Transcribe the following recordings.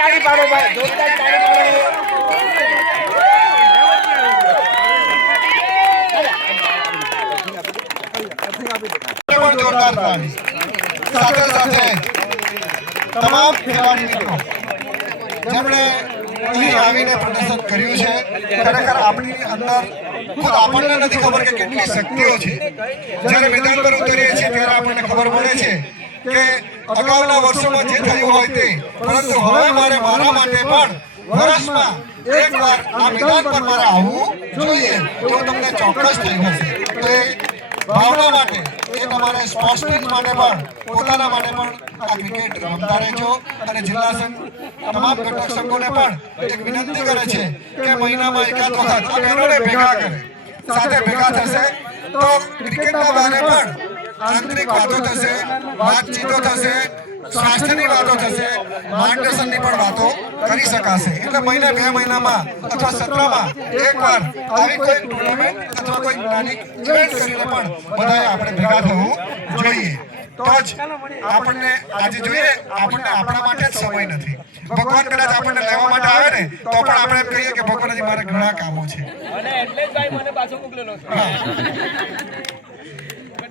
તાળી પાડો ભાઈ, જોરદાર તાળી પાડો। જોરદાર તાળી સાથે સાથે તમામ ખેલાડી મિત્રો જેમણે અહીં આવીને પ્રદર્શન કર્યું છે, ખરેખર આપણી અંદર ખુદ આપણને નથી ખબર કે કેટલી શક્તિઓ છે। જ્યારે મેદાન પર ઉતરીએ છીએ ત્યારે આપણને ખબર પડે છે કે અગાઉના વર્ષોમાં જે થયું હોય તે, પરંતુ હવે મારા માટે પણ વર્ષમાં એકવાર આ મેદાન પર મારે આવવું જોઈએ તો તમને ચોક્કસ થયું હશે। તો એ ભાવના માટે, એ તમારે સ્પોર્ટ્સ ટીમ માટે પણ, પોતાના માટે પણ આ ક્રિકેટ રમતા રહેજો। અને જિલ્લા સંઘ તમામ ઘટક સંઘોને પણ એક વિનંતી કરે છે કે મહિનામાં એકાદ વખત આ બહેનોને ભેગા કરે, સાથે ભેગા થશે તો ક્રિકેટના બારે પણ આંતરિક વાતો થશે, વાતચીતો થશે, સ્વાસ્થ્યની વાતો થશે, માર્ગદર્શનની પણ વાતો કરી શકાશે। એટલે મહિને 2 મહિનામાં અથવા સત્રમાં એકવાર આવી કોઈ ટુર્નામેન્ટ અથવા કોઈ નાની ઇવેન્ટ કરીને પણ બધાએ આપણે ભેગા થવું જોઈએ। તો જ આપણને આજે જોઈએ, આપણને આપણા માટે જ સમય નથી। ભગવાન કદાચ આપણને લેવા માટે આવે ને તો પણ આપણે એમ કહીએ કે ભગવાનજી મારે ઘણા કામો છે, અને એટલે જ ભાઈ મને પાછો મોકલેલો છે।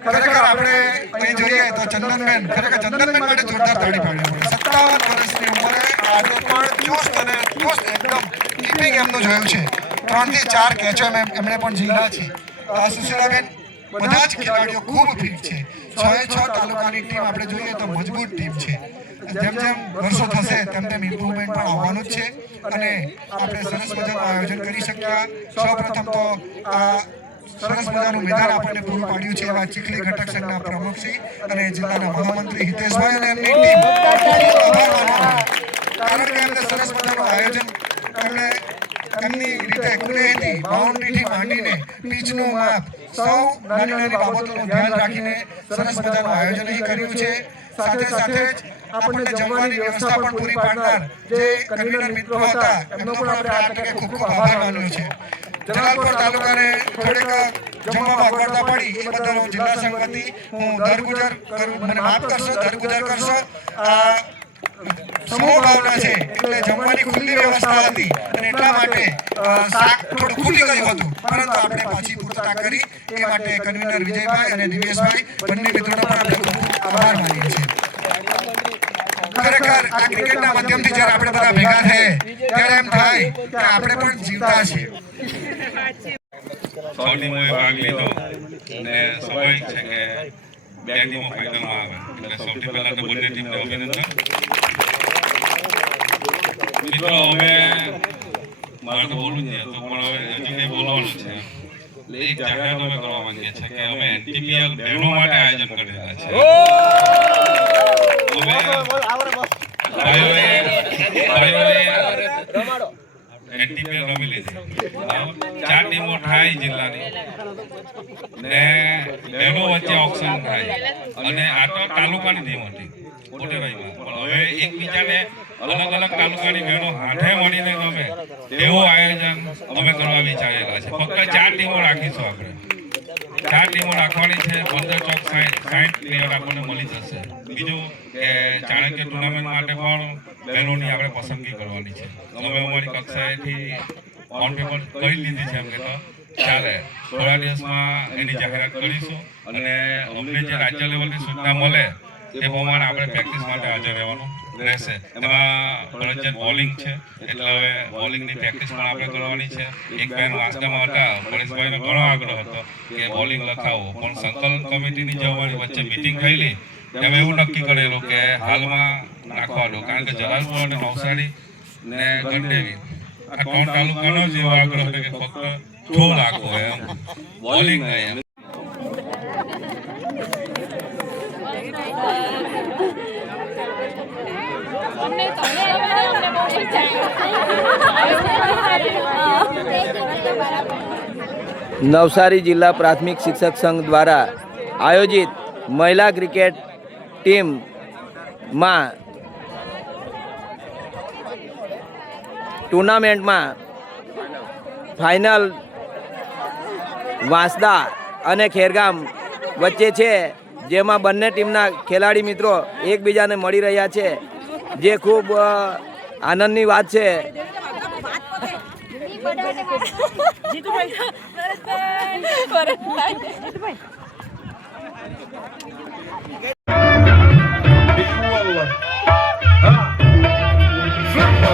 ખરેખર આપણે અહીં જોઈએ તો ચંદનબેન, ખરેખર ચંદનબેન માટે જોરદાર તાળી પાડવી પડે। 57 વર્ષની ઉંમરે આજે પણ ચુસ્ત અને ચુસ્ત એકદમ કીપિંગ એમનું જોયું છે। 3 થી 4 કેચો એમણે પણ ઝીલ્યા છે। સુશીલાબેન, બધા જ ખેલાડીઓ ખૂબ ફિટ છે। 6 તાલુકાની ટીમ આપણે જોઈએ તો મજબૂત ટીમ છે। જેમ જેમ વર્ષો થશે તેમ તેમ ઇમ્પ્રુવમેન્ટ પણ આવવાનું જ છે અને આપણે સરસ મજાનું આયોજન કરી શક્યા। સૌપ્રથમ તો આ સરસ મજાનું મેદાન આપણને પૂરું પાડ્યું છે એવા ચીખલી ઘટક સંઘના પ્રમુખશ્રી અને જિલ્લાના મહામંત્રી હિતેશભાઈ અને એમની ટીમ, કારણ કે એમને સરસ મજાનું આયોજન, એમણે એમની રીતે કુનેહથી બાઉન્ડ્રીથી માંડીને પીચનું માપ, સૌ નાની નાની બાબતોનું ધ્યાન રાખીને સરસ મજાનું આયોજન અહીં કર્યું છે। સાથે સાથે જ આપણને જમવાની વ્યવસ્થા પણ પૂરી પાડનાર જે કન્વીનર મિત્રો હતા એમનો પણ આપણે આ તકે ખૂબ ખૂબ આભાર માન્યો છે। જલાલપોર તાલુકાને થોડીક જમવામાં અગવડતા પડી એ બદલ હું જિલ્લા સંઘ વતી હું દરગુજર કરું, મને માફ કરશો, દરગુજર કરશો। આ સમૂહ ભાવના છે એટલે જમવાની ખુલ્લી વ્યવસ્થા હતી અને એટલા માટે શાક થોડું ખૂટી ગયું હતું, પરંતુ આપણે પાછી પૂર્તતા કરી એ માટે કન્વીનર વિજયભાઈ અને દિવેશભાઈ બંને મિત્રોનો પણ આપણે ખૂબ આભાર માનીએ છીએ। ખરેખર આ ક્રિકેટના માધ્યમથી જ્યારે આપણે બધા ભેગા થઈએ ત્યારે એમ થાય કે આપણે પણ જીવતા છીએ। સૌની મોએ ભાગ લીધો અને સ્વાભાવિક છે કે 2 ટીમો ફાઇનલમાં આવે એટલે સૌથી પહેલા તો બંને ટીમને અભિનંદન। મિત્રો, અમે મારે તો બોલવું જ નહીં હતું પણ હવે હજી કંઈ બોલવાનું છે। એક જાહેરાત અમે કરવા માંગીએ છીએ કે અમે એનટીપીએલ બહેનો માટે આયોજન કરેલા છે। એનટીપીએલ રમી લીધી, 4 ટીમો થાય જિલ્લાની ને બહેનો વચ્ચે ઓક્શન થાય અને આ તો તાલુકાની ટીમ હતી કોટેભાઈમાં, પણ હવે એકબીજાને અલગ અલગ તાલુકાની બહેનો હાથે મળીને રમે એવું આયોજન અમે કરવા વિચારેલા છે। ફક્ત 4 ટીમો રાખીશું આપણે, 4 ટીમો રાખવાની છે। 15 ચોક 60 પ્લેયર આપણને મળી જશે। બીજું કે ચાણક્ય ટુર્નામેન્ટ માટે પણ બહેનોની આપણે પસંદગી કરવાની છે। અમે અમારી કક્ષાએથી ઓન પેપર કરી લીધી છે, એમ કે તો ચાલે, થોડા દિવસમાં એની જાહેરાત કરીશું અને અમને જે રાજ્ય લેવલની સૂચના મળે તે પ્રમાણે આપણે પ્રેક્ટિસ માટે હાજર રહેવાનું રહેશે। એમાં ફરજિયાત બોલિંગ છે એટલે હવે બોલિંગની પ્રેક્ટિસ પણ આપણે કરવાની છે। એક બેન વાંસદામાં હતા, પરેશભાઈનો ઘણો આગ્રહ હતો કે બોલિંગ લખાવો, પણ સંકલન કમિટીની જે અમારી વચ્ચે મિટિંગ થયેલી એમ એવું નક્કી કરેલું કે હાલમાં નાખવા દો, કારણ કે જલાલપુર અને નવસારી ને ગંડેવી આ 3 તાલુકાનો જ એવો આગ્રહ હતો કે ફક્ત થ્રો રાખો એમ, બોલિંગ નહીં એમ। નવસારી જિલ્લા પ્રાથમિક શિક્ષક સંઘ દ્વારા આયોજિત મહિલા ક્રિકેટ ટીમમાં ટુર્નામેન્ટમાં ફાઇનલ વાંસદા અને ખેરગામ વચ્ચે છે, જેમાં બંને ટીમના ખેલાડી મિત્રો એકબીજાને મળી રહ્યા છે, જે ખૂબ આનંદની વાત છે. હા